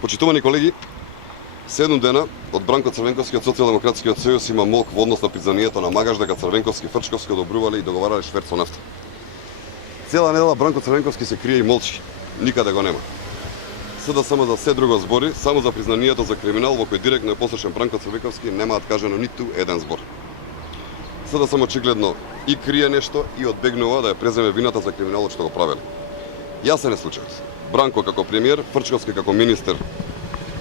Почитувани колеги, 7 дена од Бранко Црвенковски од Социјалдемократскиот сојуз има молк во однос на признанието на Магаш дека Црвенковски и Фрчковски одобрувале и договарале шверц со нафта. Цела недела Бранко Црвенковски се крие и молчи. Никаде го нема. СДСМ за се друго збори, само за признанието за криминал во кој директно е послушен Бранко Црвенковски немаат кажано ниту еден збор. СДСМ очигледно и крие нешто и одбегнува да ја преземе вината за криминалот што го правеле. Јасен е случајот. Бранко како премиер, Фрчковски како министер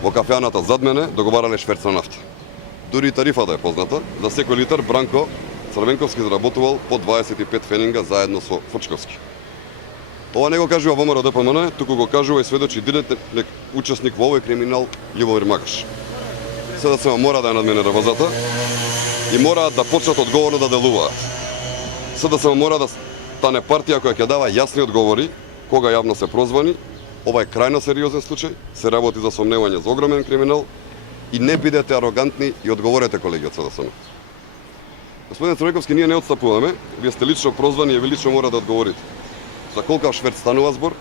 во кафеаната зад мене договарале шверц на нафта. Дури и тарифата е позната, за секој литар Бранко Црвенковски заработувал по 25 фенинга заедно со Фрчковски. Ова не го кажува ВМРО ДПМН, туку го кажува и сведочи директен учесник во овој криминал Љубомир Магаш. СДСМ мора да ја надмине вазата и мораат да почнат одговорно да делуваат. СДСМ мора да стане партија која ќе дава јасни одговори кога јавно се прозвани. Ова е крајно сериозен случај, се работи за сомневање за огромен криминал и не бидете арогантни и одговорете, колеги од СДСМ. Господин Црвенковски, ние не отстапуваме, вие сте лично прозвани и ви лично мора да одговорите. За колку шверц станува збор,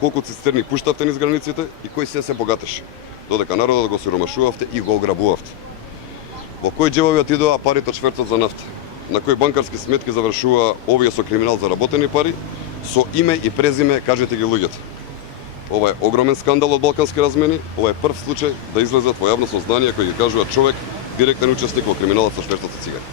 колку цистерни пуштавте низ границите и кој се богатеше, додека народот го сиромашувавте и го ограбувавте. Во кои џебови отидоа парите од шверцот за нафта? На кои банкарски сметки завршува овие со криминал заработени пари? Со име и презиме кажете ги луѓето. Ова е огромен скандал од балкански размени, ова е прв случај да излезат во јавно сознание кој ги кажува човек директен учесник во криминалот со шверцот со цигари.